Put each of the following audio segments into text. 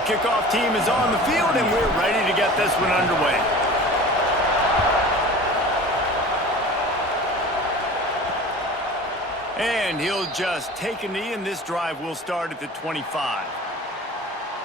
The kickoff team is on the field, and we're ready to get this one underway. And he'll just take a knee, and this drive will start at the 25.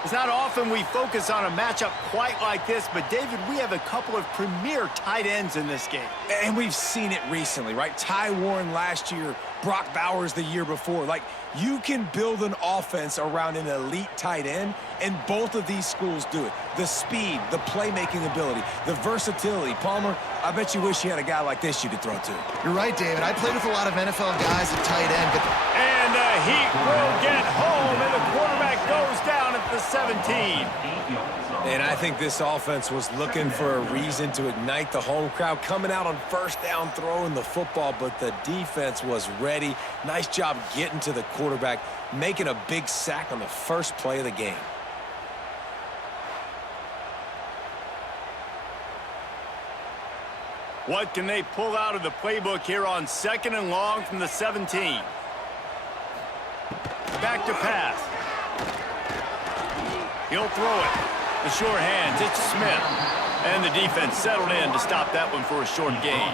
It's not often we focus on a matchup quite like this, but, David, we have a couple of premier tight ends in this game. And we've seen it recently, right? Ty Warren last year, Brock Bowers the year before. Like, you can build an offense around an elite tight end, and both of these schools do it. The speed, the playmaking ability, the versatility. Palmer, I bet you wish you had a guy like this you could throw to. You're right, David. I played with a lot of NFL guys at tight end, but... And the Heat will get home, and the quarterback goes down at the 17. And I think this offense was looking for a reason to ignite the home crowd, coming out on first down, throwing the football, but the defense was ready. Nice job getting to the quarterback, making a big sack on the first play of the game. What can they pull out of the playbook here on 2nd and long from the 17? Back to pass. He'll throw it. The sure hands, it's Smith. And the defense settled in to stop that one for a short gain.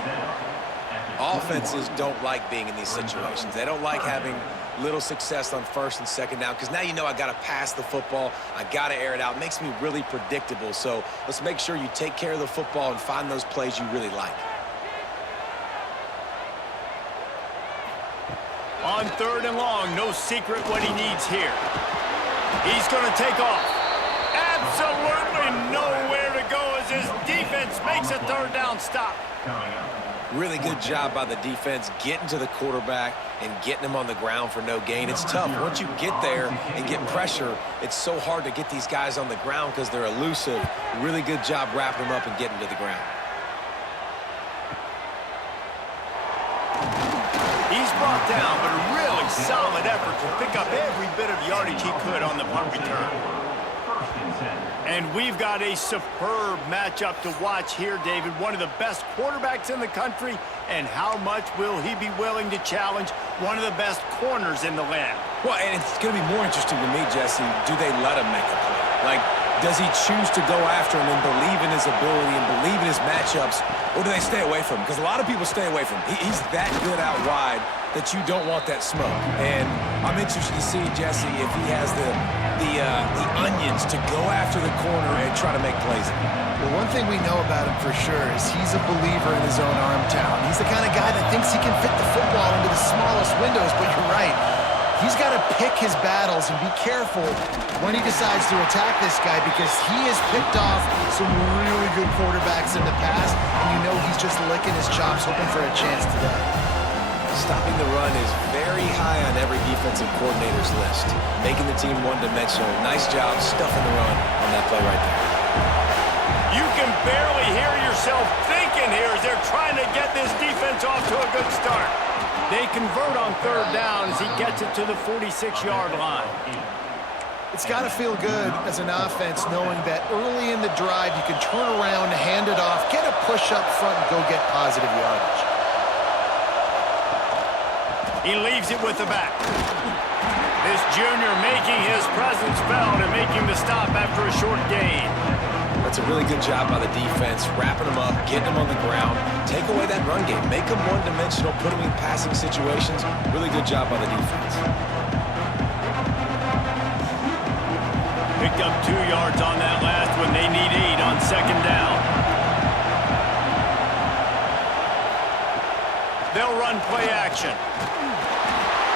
Offenses don't like being in these situations. They don't like having little success on 1st and 2nd down, because now you know I got to pass the football. I got to air it out. It makes me really predictable. So let's make sure you take care of the football and find those plays you really like. On 3rd and long, no secret what he needs here. He's going to take off. Absolutely nowhere to go as his defense makes a 3rd down stop. Really good job by the defense getting to the quarterback and getting him on the ground for no gain. It's tough. Once you get there and get pressure, it's so hard to get these guys on the ground because they're elusive. Really good job wrapping them up and getting to the ground. He's brought down, but a really solid effort to pick up every bit of yardage he could on the punt return. And we've got a superb matchup to watch here, David. One of the best quarterbacks in the country, and how much will he be willing to challenge one of the best corners in the land? Well, and it's going to be more interesting to me, Jesse, do they let him make a play? Like, does he choose to go after him and believe in his ability and believe in his matchups, or do they stay away from him? Because a lot of people stay away from him. He's that good out wide that you don't want that smoke. And I'm interested to see, Jesse, if he has the onions to go after the corner and try to make plays. Well, one thing we know about him for sure is he's a believer in his own arm talent. He's the kind of guy that thinks he can fit the football into the smallest windows, but you're right. He's got to pick his battles and be careful when he decides to attack this guy, because he has picked off some really good quarterbacks in the past, and you know he's just licking his chops hoping for a chance today. Stopping the run is very high on every defensive coordinator's list. Making the team one-dimensional. Nice job stuffing the run on that play right there. You can barely hear yourself thinking here as they're trying to get this defense off to a good start. They convert on 3rd down as he gets it to the 46-yard line. It's got to feel good as an offense knowing that early in the drive you can turn around, hand it off, get a push up front, and go get positive yardage. He leaves it with the back. This junior making his presence felt and making the stop after a short gain. That's a really good job by the defense, wrapping them up, getting them on the ground, take away that run game, make them one-dimensional, put them in passing situations. Really good job by the defense. Picked up 2 yards on that last one. They need 8 on 2nd down. They'll run play action.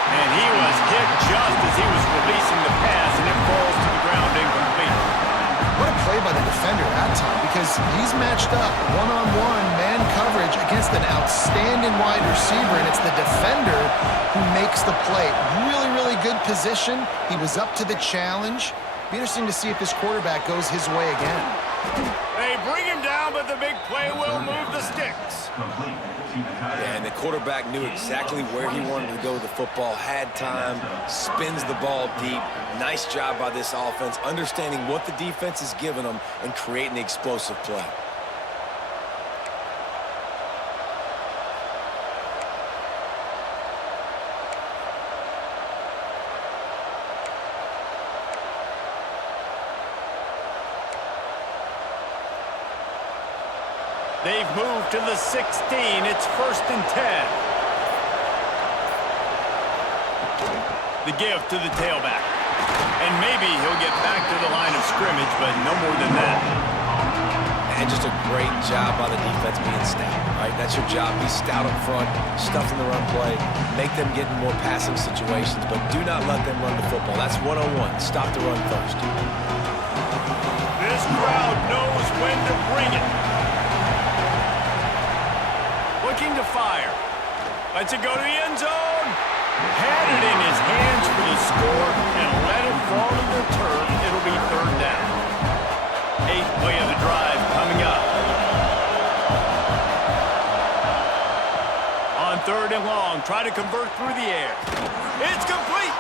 And he was hit just as he was releasing the pass, and it falls to the ground incomplete. What a play by the defender that time, because he's matched up one-on-one man coverage against an outstanding wide receiver, and it's the defender who makes the play. Really, really good position. He was up to the challenge. Be interesting to see if this quarterback goes his way again. They bring him down, but the big play will move the sticks. Yeah, and the quarterback knew exactly where he wanted to go with the football, had time, spins the ball deep. Nice job by this offense, understanding what the defense is giving them and creating the explosive play. They've moved to the 16. It's 1st and 10. The give to the tailback. And maybe he'll get back to the line of scrimmage, but no more than that. And just a great job by the defense being stout, right? That's your job. Be stout up front, stuff in the run play, make them get in more passing situations, but do not let them run the football. That's 101. Stop the run first. This crowd knows when to bring it. Looking to fire. Lets it go to the end zone. Had it in his hands for the score and let it fall to the turf. It'll be 3rd down. 8th play of the drive coming up. On 3rd and long, try to convert through the air. It's complete.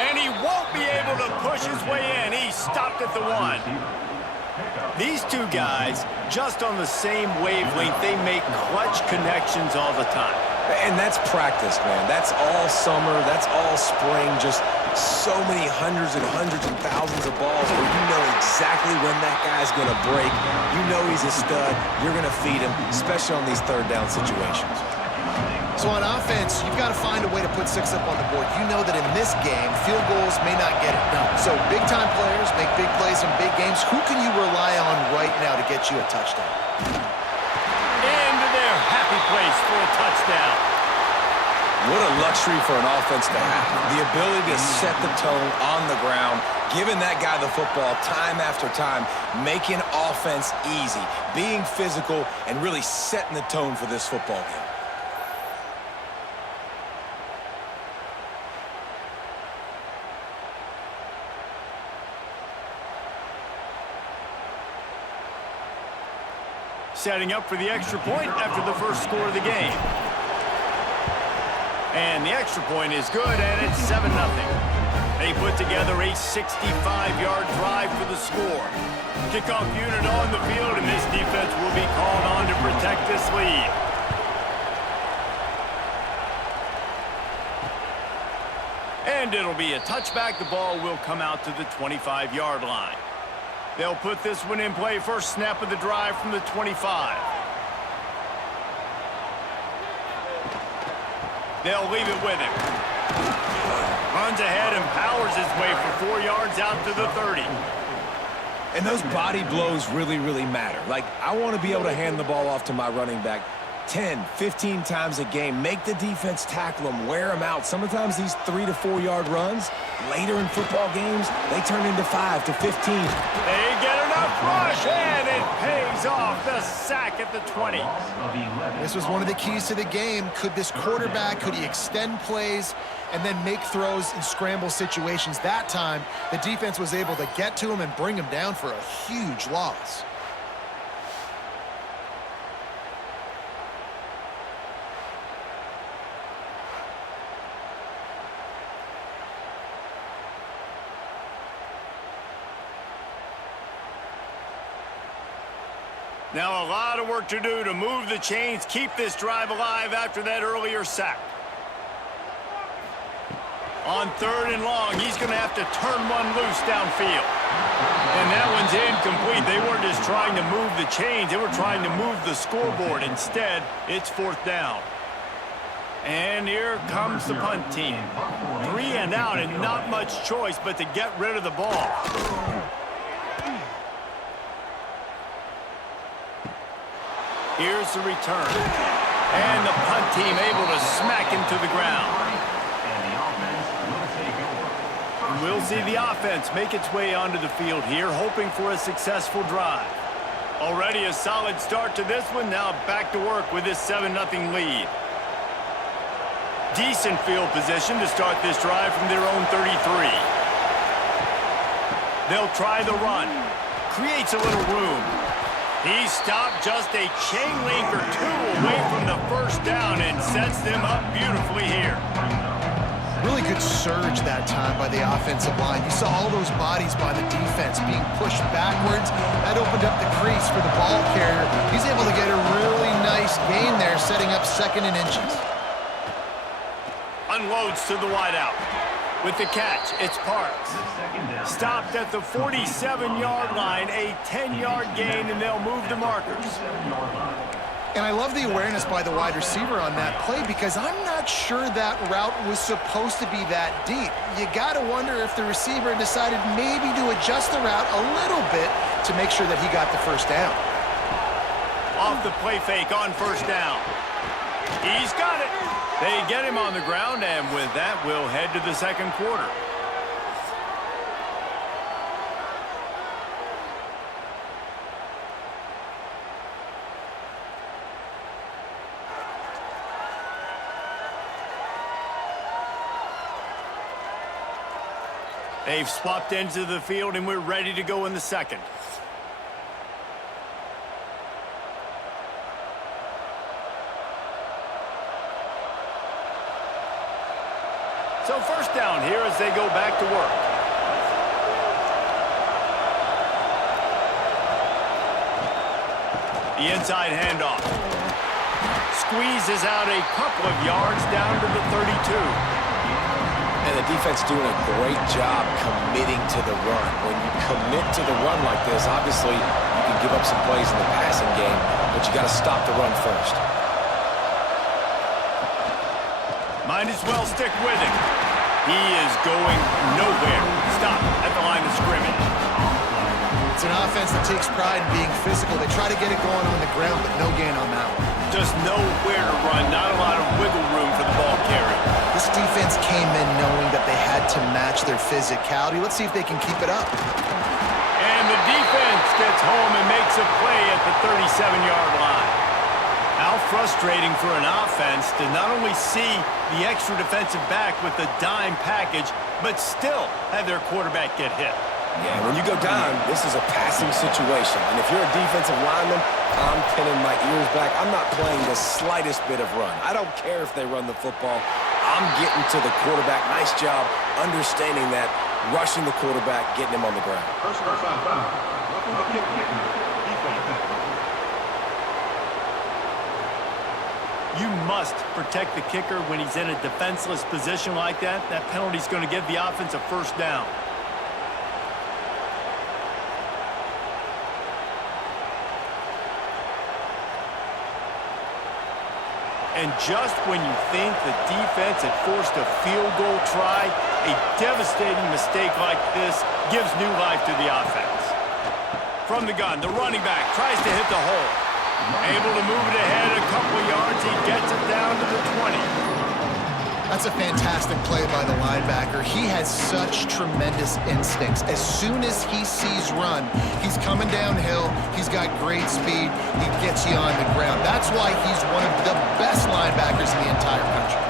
And he won't be able to push his way in. He stopped at the 1. These two guys, just on the same wavelength, they make clutch connections all the time. And that's practice, man. That's all summer. That's all spring. Just so many hundreds and thousands of balls where you know exactly when that guy's going to break. You know he's a stud. You're going to feed him, especially on these 3rd down situations. So on offense, you've got to find a way to put 6 up on the board. You know that in this game, field goals may not get it done. So big-time players make big plays in big games. Who can you rely on right now to get you a touchdown? Into their happy place for a touchdown. What a luxury for an offense to have. The ability to set the tone on the ground, giving that guy the football time after time, making offense easy, being physical, and really setting the tone for this football game. Setting up for the extra point after the first score of the game. And the extra point is good, and it's 7-0. They put together a 65-yard drive for the score. Kickoff unit on the field, and this defense will be called on to protect this lead. And it'll be a touchback. The ball will come out to the 25-yard line. They'll put this one in play. First snap of the drive from the 25. They'll leave it with him. Runs ahead and powers his way for 4 yards out to the 30. And those body blows really, really matter. Like, I want to be able to hand the ball off to my running back 10, 15 times a game. Make the defense tackle them, wear them out. Sometimes these 3 to 4 yard runs, later in football games, they turn into 5 to 15. They get enough rush, and it pays off. The sack at the 20. This was one of the keys to the game. Could this quarterback, could he extend plays and then make throws in scramble situations? That time, the defense was able to get to him and bring him down for a huge loss. Now a lot of work to do to move the chains, keep this drive alive after that earlier sack. On 3rd and long, he's going to have to turn one loose downfield. And that one's incomplete. They weren't just trying to move the chains, they were trying to move the scoreboard. Instead, it's 4th down. And here comes the punt team. 3 and out, and not much choice but to get rid of the ball. Here's the return. And the punt team able to smack him to the ground. We'll see the offense make its way onto the field here, hoping for a successful drive. Already a solid start to this one. Now back to work with this 7-0 lead. Decent field position to start this drive from their own 33. They'll try the run. Creates a little room. He stopped just a chain link or 2 away from the first down and sets them up beautifully here. Really good surge that time by the offensive line. You saw all those bodies by the defense being pushed backwards. That opened up the crease for the ball carrier. He's able to get a really nice gain there, setting up 2nd and inches. Unloads to the wideout. With the catch, it's Parks. Stopped at the 47-yard line, a 10-yard gain, and they'll move the markers. And I love the awareness by the wide receiver on that play because I'm not sure that route was supposed to be that deep. You got to wonder if the receiver decided maybe to adjust the route a little bit to make sure that he got the first down. Off the play fake on first down. He's got it. They get him on the ground, and with that, we'll head to the second quarter. They've swapped ends of the field, and we're ready to go in the second. So first down here as they go back to work. The inside handoff. Squeezes out a couple of yards down to the 32. And the defense doing a great job committing to the run. When you commit to the run like this, obviously you can give up some plays in the passing game, but you got to stop the run first. Might as well stick with him. He is going nowhere. Stop at the line of scrimmage. It's an offense that takes pride in being physical. They try to get it going on the ground, but no gain on that one. Just nowhere to run. Not a lot of wiggle room for the ball carrier. This defense came in knowing that they had to match their physicality. Let's see if they can keep it up. And the defense gets home and makes a play at the 37-yard line. How frustrating for an offense to not only see the extra defensive back with the dime package, but still have their quarterback get hit. Yeah, when you go down, this is a passing situation. And if you're a defensive lineman, I'm pinning my ears back. I'm not playing the slightest bit of run. I don't care if they run the football. I'm getting to the quarterback. Nice job understanding that, rushing the quarterback, getting him on the ground. You must protect the kicker when he's in a defenseless position like that. That penalty's going to give the offense a first down. And just when you think the defense had forced a field goal try, a devastating mistake like this gives new life to the offense. From the gun, the running back tries to hit the hole. Able to move it ahead a couple of yards. He gets it down to the 20. That's a fantastic play by the linebacker. He has such tremendous instincts. As soon as he sees run, he's coming downhill. He's got great speed. He gets you on the ground. That's why he's one of the best linebackers in the entire country.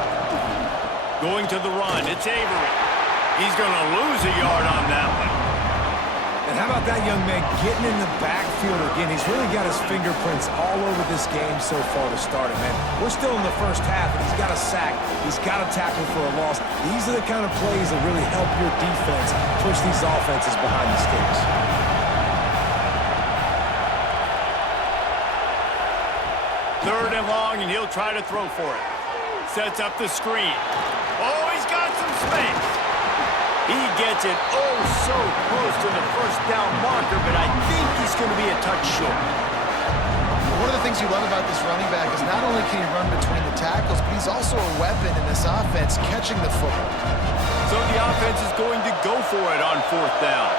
Going to the run, it's Avery. He's going to lose a yard on that one. And how about that young man getting in the backfield again? He's really got his fingerprints all over this game so far to start it, man. We're still in the first half, and he's got a sack. He's got a tackle for a loss. These are the kind of plays that really help your defense push these offenses behind the sticks. Third and long, and he'll try to throw for it. Sets up the screen. Oh, he's got some space. He gets it oh so close to the first down marker, but I think he's going to be a touch short. One of the things you love about this running back is not only can he run between the tackles, but he's also a weapon in this offense catching the football. So the offense is going to go for it on fourth down.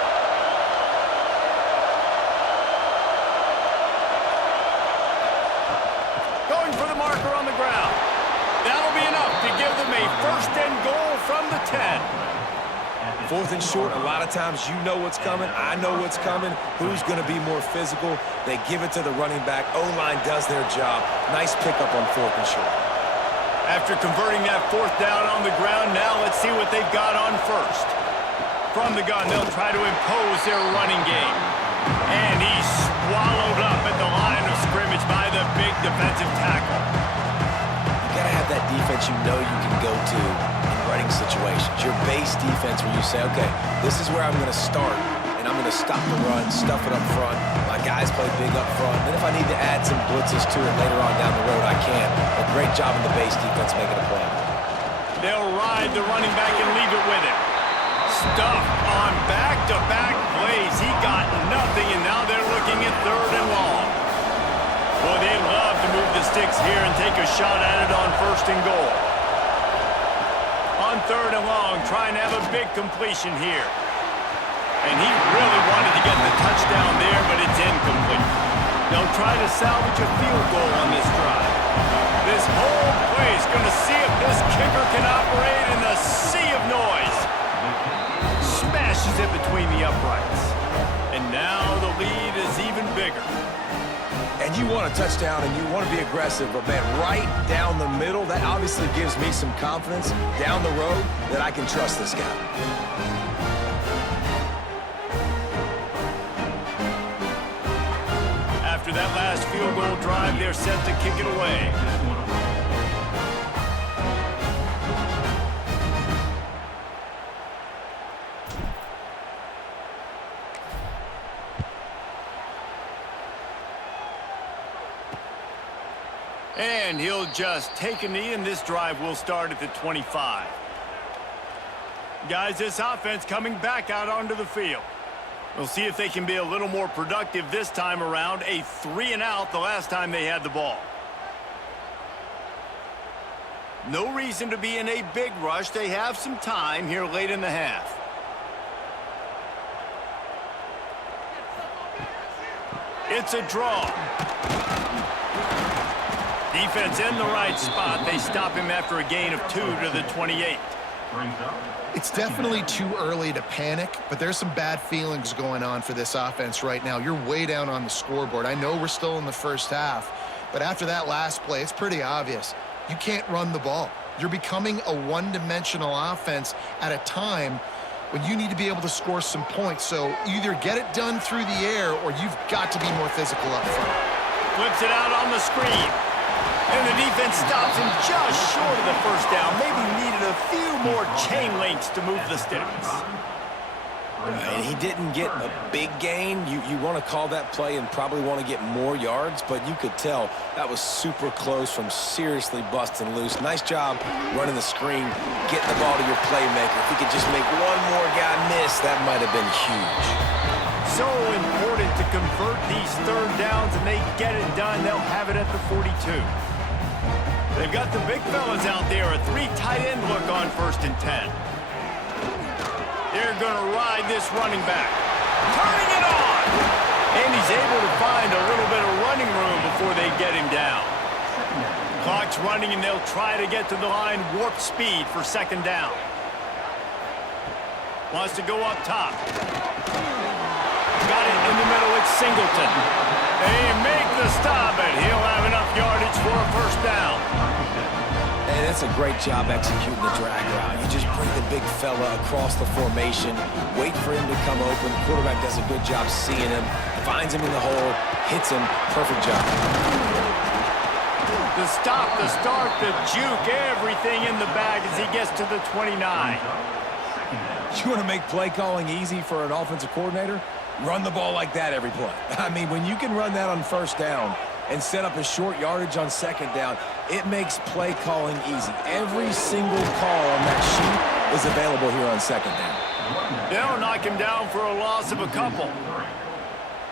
Going for the marker on the ground. That'll be enough to give them a first and goal from the 10. Fourth and short, a lot of times you know what's coming. I know what's coming. Who's going to be more physical? They give it to the running back. O-line does their job. Nice pickup on fourth and short. After converting that fourth down on the ground, now let's see what they've got on first. From the gun, they'll try to impose their running game. And he's swallowed up at the line of scrimmage by the big defensive tackle. You got to have that defense you know you can go to in running situations. Your base defense where you say, okay, this is where I'm going to start, and I'm going to stop the run, stuff it up front. My guys play big up front. Then if I need to add some blitzes to it later on down the road, I can. A great job in the base defense making a play. They'll ride the running back and leave it with him. Stuff on back-to-back plays. He got nothing, and now they're looking at 3rd and long. Well, they'd love to move the sticks here and take a shot at it on 1st and goal. On 3rd and long, trying to have a big completion here. And he really wanted to get the touchdown there, but it's incomplete. They'll try to salvage a field goal on this drive. This whole play is going to see if this kicker can operate in the sea of noise. Smashes it between the uprights. And now the lead is even bigger. And you want a touchdown and you want to be aggressive, but man, right down the middle, that obviously gives me some confidence down the road that I can trust this guy. After that last field goal drive, they're set to kick it away. And he'll just take a knee, and this drive will start at the 25. Guys, this offense coming back out onto the field. We'll see if they can be a little more productive this time around. A 3-and-out the last time they had the ball. No reason to be in a big rush. They have some time here late in the half. It's a draw. Defense in the right spot. They stop him after a gain of 2 to the 28. It's definitely too early to panic, but there's some bad feelings going on for this offense right now. You're way down on the scoreboard. I know we're still in the first half, but after that last play, it's pretty obvious. You can't run the ball. You're becoming a one-dimensional offense at a time when you need to be able to score some points. So either get it done through the air or you've got to be more physical up front. Flips it out on the screen. And the defense stops him just short of the first down. Maybe needed a few more chain links to move the sticks. And he didn't get a big gain. You want to call that play and probably want to get more yards, but you could tell that was super close from seriously busting loose. Nice job running the screen, getting the ball to your playmaker. If he could just make one more guy miss, that might have been huge. So important to convert these 3rd downs, and they get it done. They'll have it at the 42. They've got the big fellas out there, a 3 tight end look on 1st and 10. They're going to ride this running back. Turning it on! And he's able to find a little bit of running room before they get him down. Clock's running, and they'll try to get to the line warp speed for 2nd down. Wants to go up top. Got it in the middle. It's Singleton. They make the stop, and he'll have enough yardage for a 1st down. And it's a great job executing the drag route. You just bring the big fella across the formation, wait for him to come open. The quarterback does a good job seeing him, finds him in the hole, hits him. Perfect job. The stop, the start, the juke, everything in the bag as he gets to the 29. You want to make play calling easy for an offensive coordinator? Run the ball like that every play. I mean, when you can run that on 1st down and set up a short yardage on 2nd down, it makes play calling easy. Every single call on that sheet is available here on 2nd down. They'll knock him down for a loss of a couple.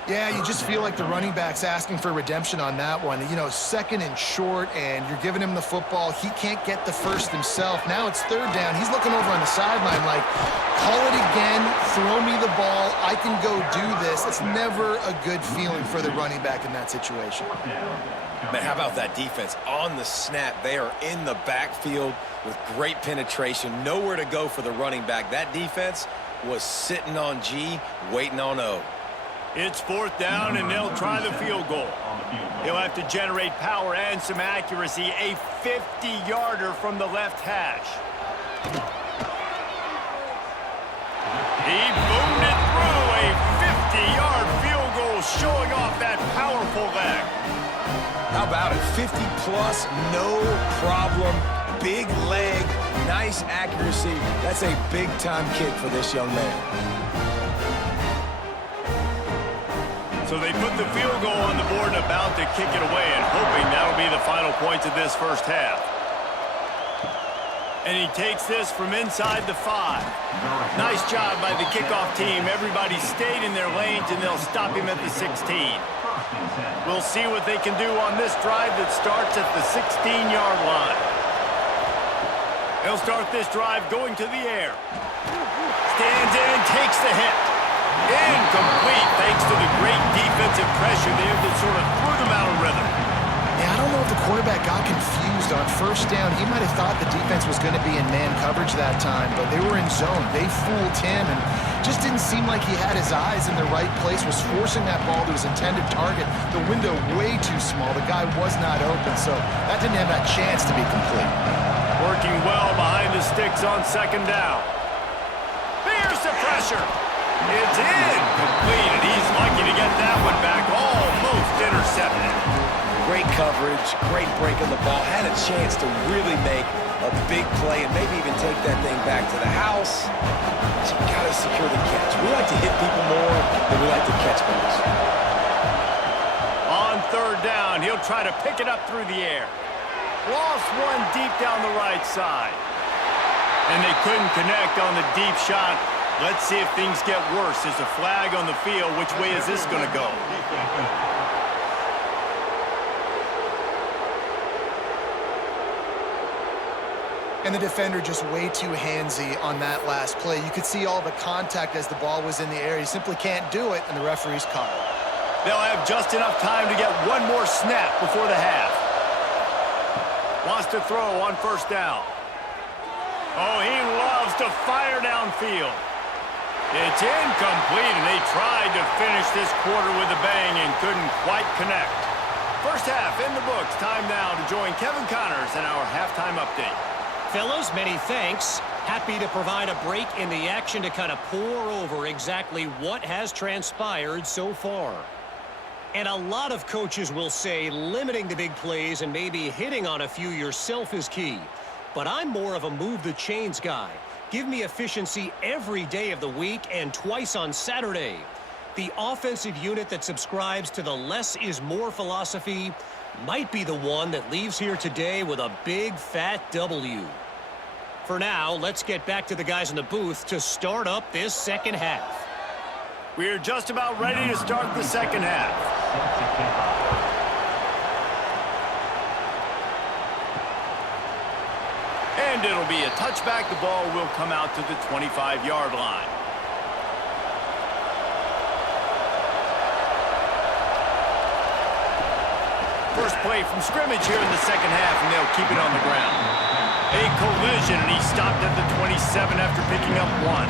Yeah, you just feel like the running back's asking for redemption on that one. You know, 2nd and short, and you're giving him the football. He can't get the 1st himself. Now it's 3rd down. He's looking over on the sideline like, call it again, throw me the ball, I can go do this. It's never a good feeling for the running back in that situation. Man, how about that defense? On the snap, they are in the backfield with great penetration. Nowhere to go for the running back. That defense was sitting on G, waiting on O. It's 4th down, and they'll try the field goal. He'll have to generate power and some accuracy. A 50-yarder from the left hash. He boomed it through. A 50-yard field goal showing off that powerful leg. How about it? 50-plus, no problem. Big leg, nice accuracy. That's a big-time kick for this young man. So they put the field goal on the board and about to kick it away, and hoping that'll be the final points of this 1st half. And he takes this from inside the 5. Nice job by the kickoff team. Everybody stayed in their lanes, and they'll stop him at the 16. We'll see what they can do on this drive that starts at the 16-yard line. They'll start this drive going to the air. Stands in, takes the hit. Incomplete thanks to the great defensive pressure there that sort of threw them out of rhythm. Yeah, I don't know if the quarterback got confused on first down. He might have thought the defense was going to be in man coverage that time, but they were in zone. They fooled him and just didn't seem like he had his eyes in the right place, was forcing that ball to his intended target. The window way too small. The guy was not open, so that didn't have that chance to be complete. Working well behind the sticks on second down. There's the pressure. It's incomplete, and he's lucky to get that one back. Almost intercepted. Great coverage, great break on the ball. Had a chance to really make a big play and maybe even take that thing back to the house. So you got to secure the catch. We like to hit people more than we like to catch balls. On third down, he'll try to pick it up through the air. Lost one deep down the right side. And they couldn't connect on the deep shot. Let's see if things get worse. There's a flag on the field. Which way is this going to go? And the defender just way too handsy on that last play. You could see all the contact as the ball was in the air. He simply can't do it, and the referee's caught it. They'll have just enough time to get one more snap before the half. Wants to throw on first down. Oh, he loves to fire downfield. It's incomplete, and they tried to finish this quarter with a bang and couldn't quite connect. First half in the books. Time now to join Kevin Connors in our halftime update. Fellas, many thanks. Happy to provide a break in the action to kind of pour over exactly what has transpired so far. And a lot of coaches will say limiting the big plays and maybe hitting on a few yourself is key. But I'm more of a move the chains guy. Give me efficiency every day of the week and twice on Saturday. The offensive unit that subscribes to the less is more philosophy might be the one that leaves here today with a big fat W. For now, let's get back to the guys in the booth to start up this second half. We're just about ready to start the second half. And it'll be a touchback. The ball will come out to the 25-yard line. First play from scrimmage here in the second half, and they'll keep it on the ground. A collision, and he stopped at the 27 after picking up one.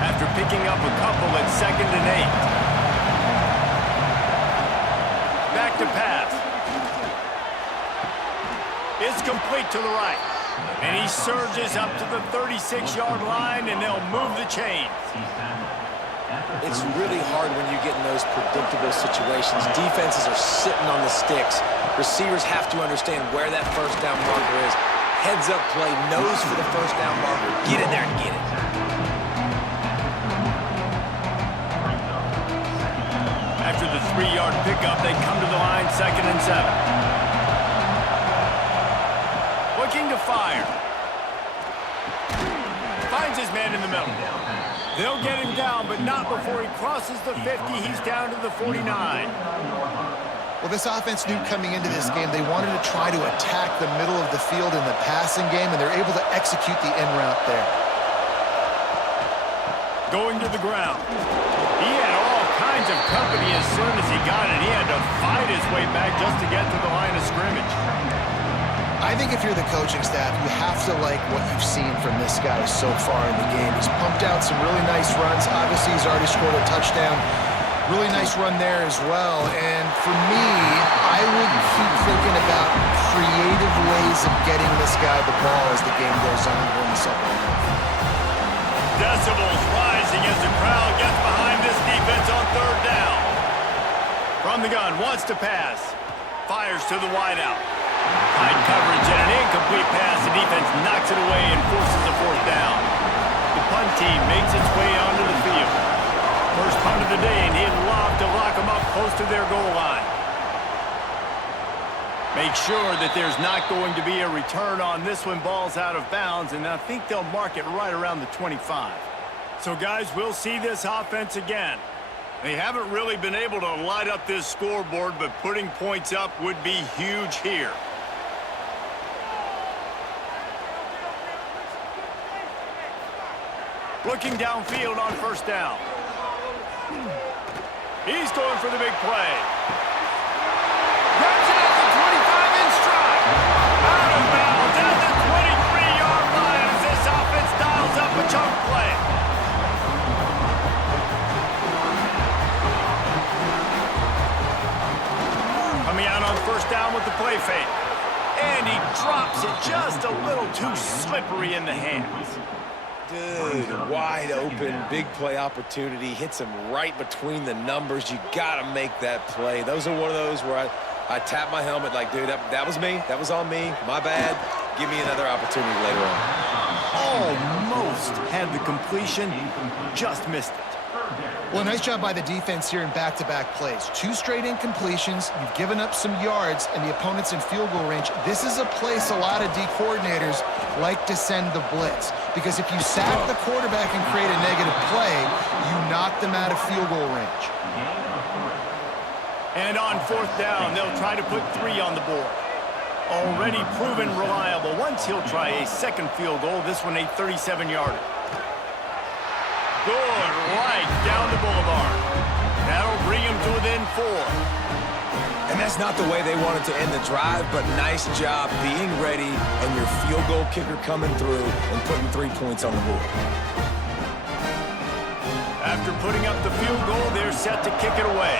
After picking up a couple at 2nd and 8. Back to pass. It's complete to the right. And he surges up to the 36-yard line, and they'll move the chains. It's really hard when you get in those predictable situations. Defenses are sitting on the sticks. Receivers have to understand where that first down marker is. Heads up play, nose for the first down marker. Get in there and get it. After the 3-yard pickup, they come to the line, 2nd and 7. Looking to fire. Finds his man in the middle. They'll get him down, but not before he crosses the 50. He's down to the 49. Well, this offense knew coming into this game they wanted to try to attack the middle of the field in the passing game, and they're able to execute the in route there. Going to the ground. He had all kinds of company as soon as he got it. He had to fight his way back just to get to the line of scrimmage. I think if you're the coaching staff, you have to like what you've seen from this guy so far in the game. He's pumped out some really nice runs. Obviously, he's already scored a touchdown. Really nice run there as well. And for me, I would keep thinking about creative ways of getting this guy the ball as the game goes on in the second half. Decibels rising as the crowd gets behind this defense on third down. From the gun, wants to pass. Fires to the wideout. Tight coverage and an incomplete pass. The defense knocks it away and forces a fourth down. The punt team makes its way onto the field. First punt of the day, and he'd love to lock them up close to their goal line. Make sure that there's not going to be a return on this one. Ball's out of bounds, and I think they'll mark it right around the 25. So, guys, we'll see this offense again. They haven't really been able to light up this scoreboard, but putting points up would be huge here. Looking downfield on first down. He's going for the big play. Grabs it at the 25 in stride. Out of bounds at the 23-yard line as this offense dials up a chunk play. Coming out on first down with the play fake. And he drops it just a little too slippery in the hands. Dude, wide open, big play opportunity. Hits him right between the numbers. You got to make that play. Those are one of those where I tap my helmet like, dude, that was me. That was on me. My bad. Give me another opportunity later on. Almost had the completion, just missed it. Well, nice job by the defense here in back-to-back plays. 2 straight incompletions. You've given up some yards, and the opponent's in field goal range. This is a place a lot of D coordinators like to send the blitz, because if you sack the quarterback and create a negative play, you knock them out of field goal range. And on fourth down, they'll try to put 3 on the board. Already proven reliable. Once he'll try a second field goal, this one a 37-yarder. Good right down the boulevard. That'll bring him to within 4. And that's not the way they wanted to end the drive, but nice job being ready and your field goal kicker coming through and putting 3 points on the board. After putting up the field goal, they're set to kick it away.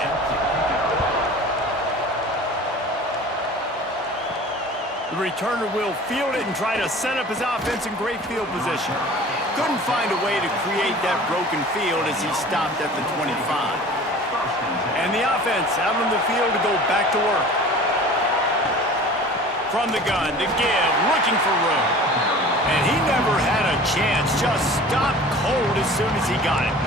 The returner will field it and try to set up his offense in great field position. Couldn't find a way to create that broken field as he stopped at the 25. And the offense out on the field to go back to work. From the gun, to give, looking for room. And he never had a chance, just stopped cold as soon as he got it.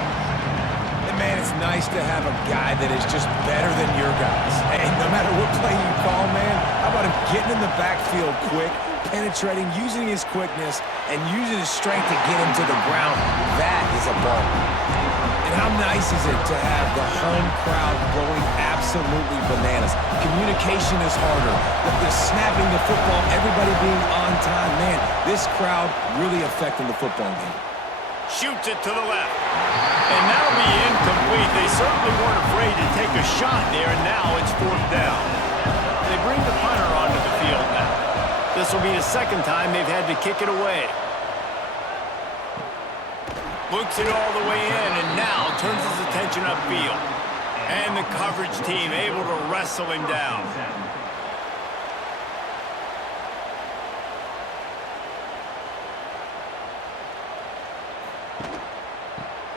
And man, it's nice to have a guy that is just better than your guys. Hey, no matter what play you call, man, how about him getting in the backfield quick, penetrating, using his quickness, and using his strength to get him to the ground. That is a ball. And how nice is it to have the home crowd going absolutely bananas? Communication is harder. The snapping the football, everybody being on time. Man, this crowd really affecting the football game. Shoots it to the left. And that'll be incomplete. They certainly weren't afraid to take a shot there, and now it's fourth down. They bring the punter onto the field now. This will be the second time they've had to kick it away. Looks it all the way in, and now turns his attention upfield. And the coverage team able to wrestle him down.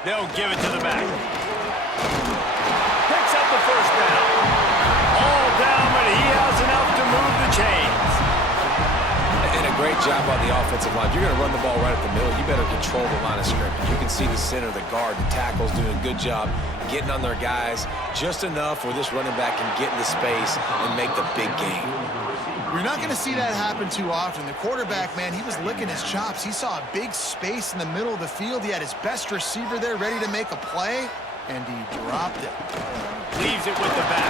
They'll give it to the back. Picks up the first down. All down, but he has enough to move the chains. And a great job on the offensive line. You're going to run the ball right at the middle. You better control the line of scrimmage. You can see the center, the guard, the tackles doing a good job getting on their guys just enough where this running back can get into space and make the big game. You're not going to see that happen too often. The quarterback, man, he was licking his chops. He saw a big space in the middle of the field. He had his best receiver there ready to make a play, and he dropped it. Leaves it with the back.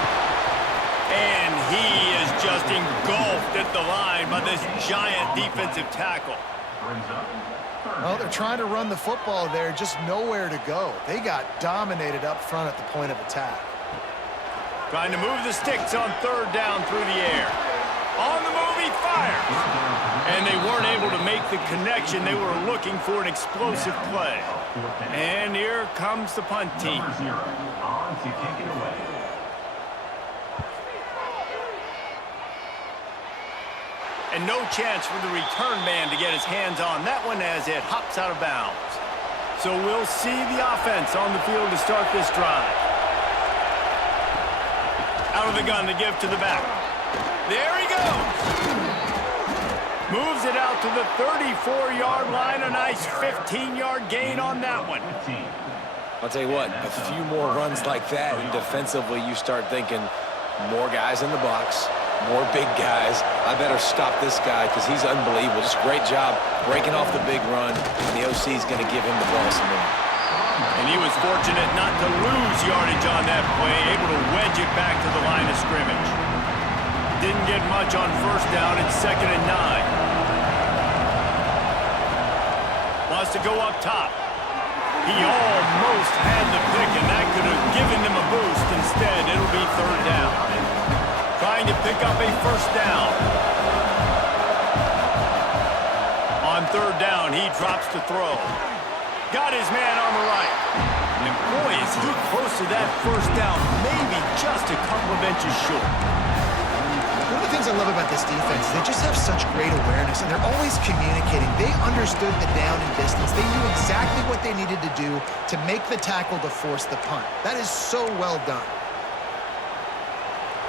And he is just engulfed at the line by this giant defensive tackle. Well, they're trying to run the football there, just nowhere to go. They got dominated up front at the point of attack. Trying to move the sticks on third down through the air. On the move, he fires. And they weren't able to make the connection. They were looking for an explosive play. And here comes the punt team. And no chance for the return man to get his hands on that one as it hops out of bounds. So we'll see the offense on the field to start this drive. Out of the gun to give to the back. There he goes. Moves it out to the 34-yard line. A nice 15-yard gain on that one. I'll tell you what, a few more runs like that, and defensively you start thinking more guys in the box, More big guys. I better stop this guy because he's unbelievable. Just great job breaking off the big run. And the OC is going to give him the ball some more. And he was fortunate not to lose yardage on that play, able to wedge it back to the line of scrimmage. Didn't get much on first down. It's 2nd and 9. Wants to go up top. He almost had the pick, and that could have given them a boost. Instead, it'll be 3rd down. Trying to pick up a first down. On 3rd down, he drops to throw. Got his man on the right. And boy, is he close to that first down, maybe just a couple of inches short. One of the things I love about this defense is they just have such great awareness, and they're always communicating. They understood the down and distance. They knew exactly what they needed to do to make the tackle to force the punt. That is so well done.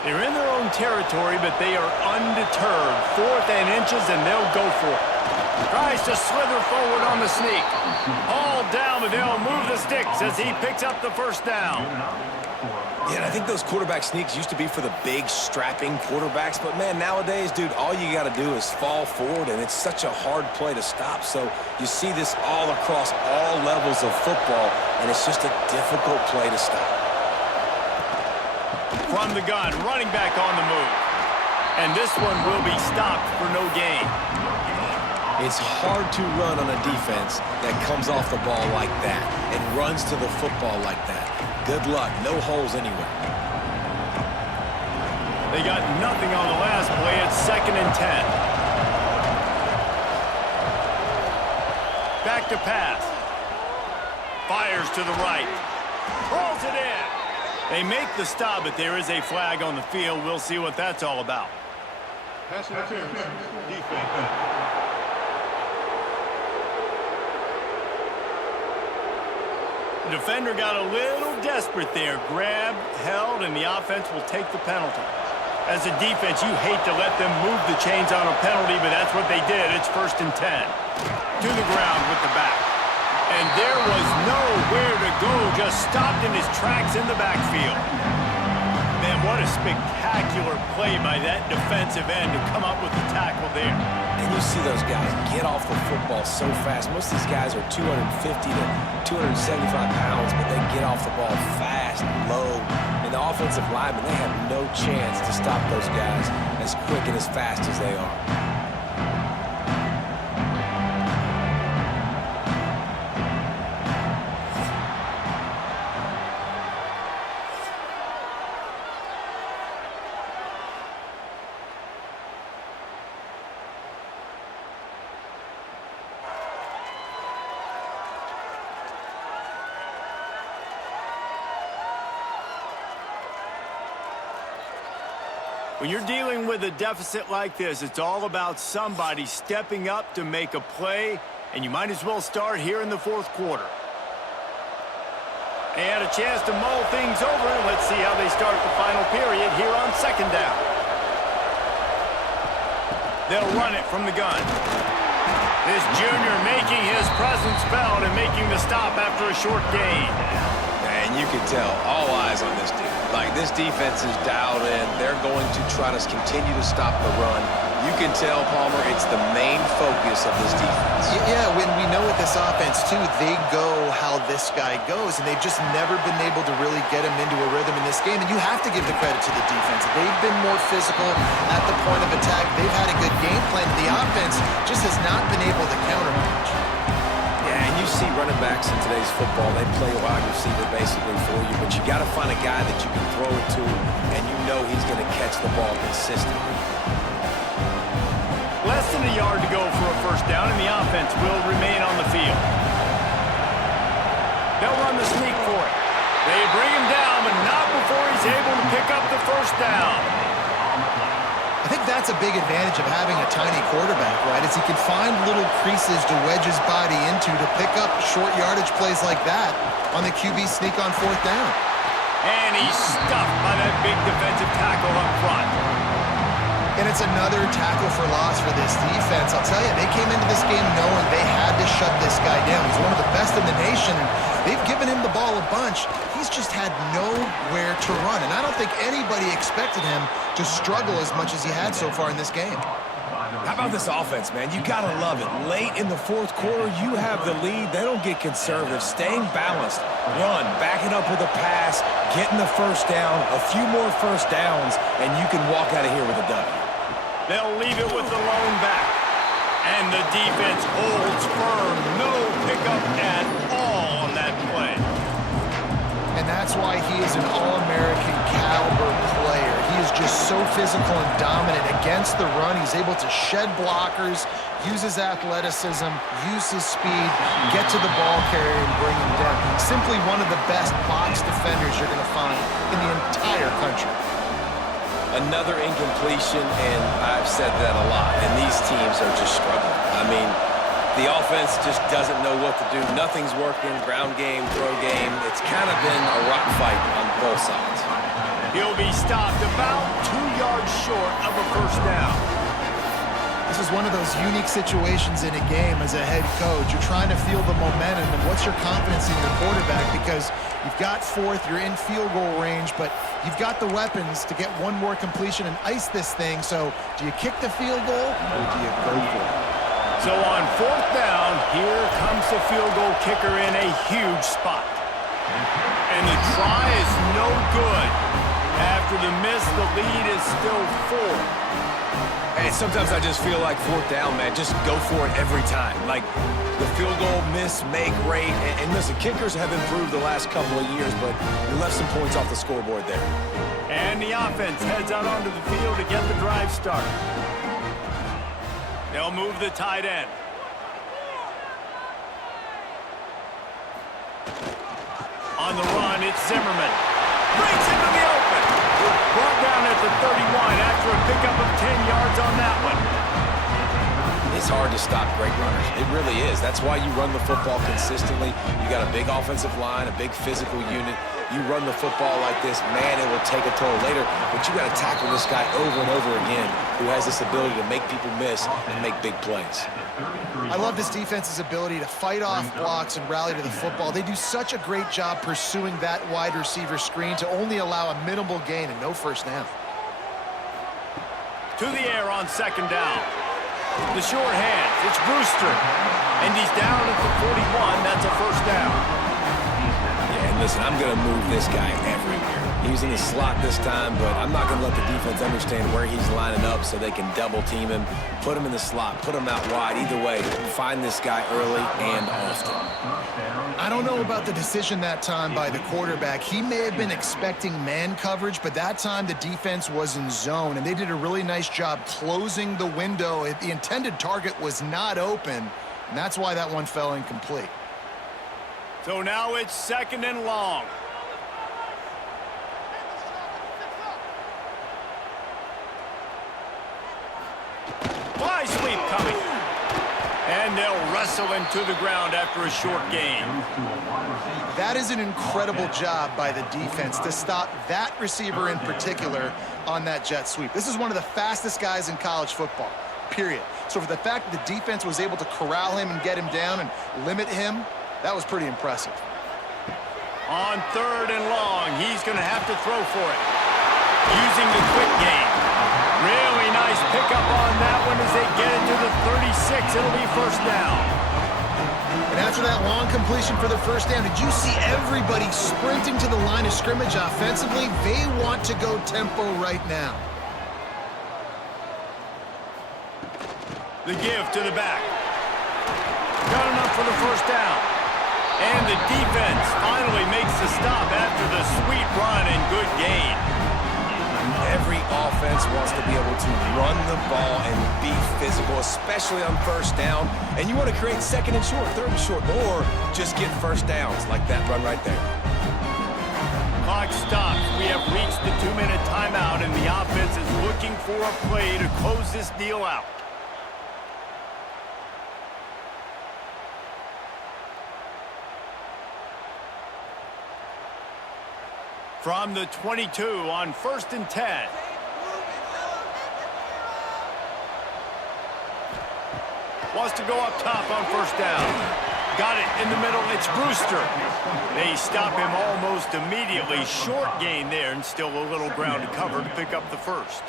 They're in their own territory, but they are undeterred. 4th and inches, and they'll go for it. Tries to slither forward on the sneak. All down, but they'll move the sticks as he picks up the first down. Yeah, and I think those quarterback sneaks used to be for the big, strapping quarterbacks. But, man, nowadays, dude, all you got to do is fall forward, and it's such a hard play to stop. So you see this all across all levels of football, and it's just a difficult play to stop. From the gun, running back on the move. And this one will be stopped for no gain. It's hard to run on a defense that comes off the ball like that and runs to the football like that. Good luck. No holes anywhere. They got nothing on the last play. It's 2nd and 10. Back to pass. Fires to the right. Pulls it in. They make the stop, but there is a flag on the field. We'll see what that's all about. Pass interference. Defense. The defender got a little desperate there. Grabbed, held, and the offense will take the penalty. As a defense, you hate to let them move the chains on a penalty, but that's what they did. It's 1st and 10. To the ground with the back. And there was nowhere to go. Just stopped in his tracks in the backfield. Man, what a spectacular play by that defensive end to come up with the tackle there. And you see those guys get off the football so fast. Most of these guys are 250 to 275 pounds, but they get off the ball fast and low. And the offensive linemen, they have no chance to stop those guys as quick and as fast as they are. When you're dealing with a deficit like this, it's all about somebody stepping up to make a play, and you might as well start here in the 4th quarter. They had a chance to mull things over, and let's see how they start the final period here on 2nd down. They'll run it from the gun. This junior making his presence felt and making the stop after a short gain. And you can tell, all eyes on this dude. Like, this defense is dialed in. They're going to try to continue to stop the run. You can tell, Palmer, it's the main focus of this defense. Yeah, when we know with this offense, too, they go how this guy goes, and they've just never been able to really get him into a rhythm in this game. And you have to give the credit to the defense. They've been more physical at the point of attack. They've had a good game plan. The offense just has not been able to counterpunch. Yeah, and you see running backs in today's football, they play a wide receiver basically for you, but you got to find a guy that you can throw it to, and you know he's going to catch the ball consistently. Less than a yard to go for a first down, and the offense will remain on the field. They'll run the sneak for it. They bring him down, but not before he's able to pick up the first down. I think that's a big advantage of having a tiny quarterback, right? Is he can find little creases to wedge his body into to pick up short yardage plays like that on the QB sneak on 4th down. And he's stuffed by that big defensive tackle up front. And it's another tackle for loss for this defense. I'll tell you, they came into this game knowing they had to shut this guy down. He's one of the best in the nation, and they've given him the ball a bunch. He's just had nowhere to run, and I don't think anybody expected him to struggle as much as he had so far in this game. How about this offense, man? You got to love it. Late in the fourth quarter, you have the lead. They don't get conservative. Staying balanced. Run, back it up with a pass, getting the first down, a few more first downs, and you can walk out of here with a W. They'll leave it with the lone back. And the defense holds firm. No pickup at all on that play. And that's why he is an All-American caliber player. He is just so physical and dominant against the run. He's able to shed blockers, use his athleticism, use his speed, get to the ball carrier and bring him down. Simply one of the best box defenders you're going to find in the entire country. Another incompletion, and I've said that a lot, and these teams are just struggling. I mean, the offense just doesn't know what to do. Nothing's working, ground game, throw game. It's kind of been a rock fight on both sides. He'll be stopped about 2 yards short of a first down. This is one of those unique situations in a game as a head coach. You're trying to feel the momentum, and what's your confidence in your quarterback? Because you've got fourth, you're in field goal range, but you've got the weapons to get one more completion and ice this thing. So do you kick the field goal or do you go for it? So on fourth down, here comes the field goal kicker in a huge spot. And the try is no good. After the miss, the lead is still 4. Hey, sometimes I just feel like fourth down, man. Just go for it every time. Like the field goal miss, make rate. And listen, kickers have improved the last couple of years, but you left some points off the scoreboard there. And the offense heads out onto the field to get the drive started. They'll move the tight end. On the run, it's Zimmerman. Breaks into the open. Brought down at the 31 after a pickup of 10 yards on that one. It's hard to stop great runners. It really is. That's why you run the football consistently. You got a big offensive line, a big physical unit. You run the football like this, man, it will take a toll later. But you got to tackle this guy over and over again who has this ability to make people miss and make big plays. I love this defense's ability to fight off blocks and rally to the football. They do such a great job pursuing that wide receiver screen to only allow a minimal gain and no first down. To the air on second down. The short hands, it's Brewster. And he's down at the 41, that's a first down. Yeah, and listen, I'm going to move this guy everywhere. He was in the slot this time, but I'm not going to let the defense understand where he's lining up so they can double team him, put him in the slot, put him out wide. Either way, find this guy early and often. I don't know about the decision that time by the quarterback. He may have been expecting man coverage, but that time the defense was in zone, and they did a really nice job closing the window. The intended target was not open, and that's why that one fell incomplete. So now it's second and long. Fly sweep coming. And they'll wrestle him to the ground after a short gain. That is an incredible job by the defense to stop that receiver in particular on that jet sweep. This is one of the fastest guys in college football, period. So for the fact that the defense was able to corral him and get him down and limit him, that was pretty impressive. On third and long, he's going to have to throw for it. Using the quick game. Really nice pickup on that one as they get into the 36. It'll be first down. And after that long completion for the first down, did you see everybody sprinting to the line of scrimmage offensively? They want to go tempo right now. The give to the back. Got enough for the first down. And the defense finally makes the stop after the sweet run and good gain. Every offense wants to be able to run the ball and be physical, especially on first down. And you want to create second and short, third and short, or just get first downs like that run right there. Clock stops. We have reached the 2-minute timeout, and the offense is looking for a play to close this deal out. From the 22 on 1st and 10. Wants to go up top on first down. Got it in the middle. It's Brewster. They stop him almost immediately. Short gain there, and still a little ground to cover to pick up the first.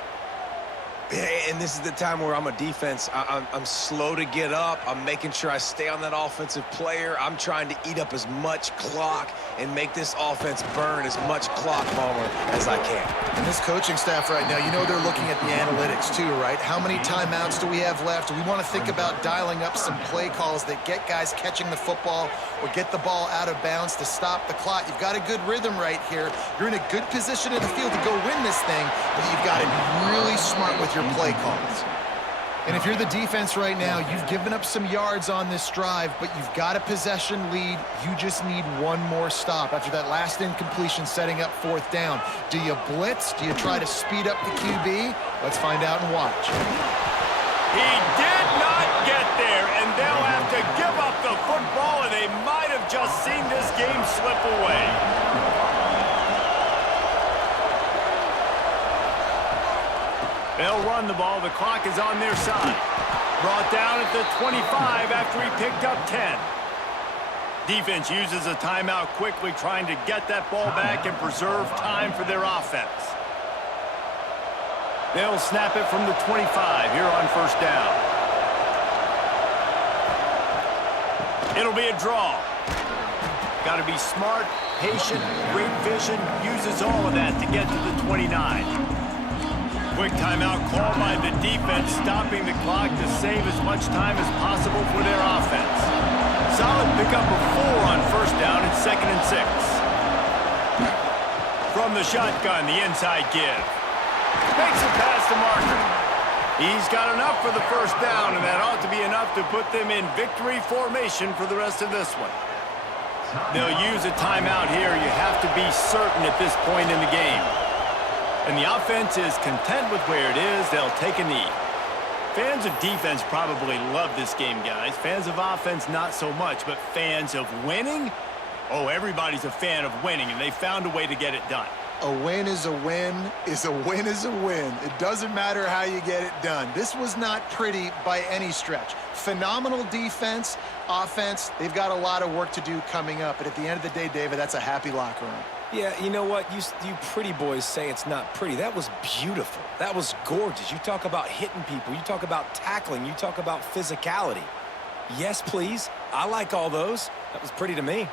And this is the time where I'm a defense. I'm slow to get up. I'm making sure I stay on that offensive player. I'm trying to eat up as much clock and make this offense burn as much clock moment as I can. And this coaching staff right now, you know they're looking at the analytics too, right? How many timeouts do we have left? We want to think about dialing up some play calls that get guys catching the football or get the ball out of bounds to stop the clock. You've got a good rhythm right here. You're in a good position in the field to go win this thing, but you've got to be really smart with your play calls. And if you're the defense right now, you've given up some yards on this drive, but you've got a possession lead. You just need one more stop after that last incompletion setting up fourth down. Do you blitz? Do you try to speed up the QB? Let's find out and watch. He did not get there, and they'll have to give up the football, and they might have just seen this game slip away. They'll run the ball. The clock is on their side. Brought down at the 25 after he picked up 10. Defense uses a timeout quickly, trying to get that ball back and preserve time for their offense. They'll snap it from the 25 here on first down. It'll be a draw. Got to be smart, patient, great vision, uses all of that to get to the 29. Quick timeout call by the defense, stopping the clock to save as much time as possible for their offense. Solid pickup of 4 on first down and 2nd and 6. From the shotgun, the inside give. Makes it past the marker. He's got enough for the first down, and that ought to be enough to put them in victory formation for the rest of this one. They'll use a timeout here. You have to be certain at this point in the game. And the offense is content with where it is. They'll take a knee. Fans of defense probably love this game, guys. Fans of offense, not so much. But fans of winning? Oh, everybody's a fan of winning, and they found a way to get it done. A win is a win is a win is a win. It doesn't matter how you get it done. This was not pretty by any stretch. Phenomenal defense, offense. They've got a lot of work to do coming up. But at the end of the day, David, that's a happy locker room. Yeah, you know what? You pretty boys say it's not pretty. That was beautiful. That was gorgeous. You talk about hitting people. You talk about tackling. You talk about physicality. Yes, please. I like all those. That was pretty to me.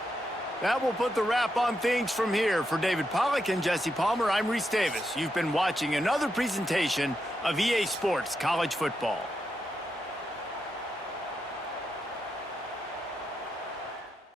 That will put the wrap on things from here. For David Pollack and Jesse Palmer, I'm Reese Davis. You've been watching another presentation of EA Sports College Football.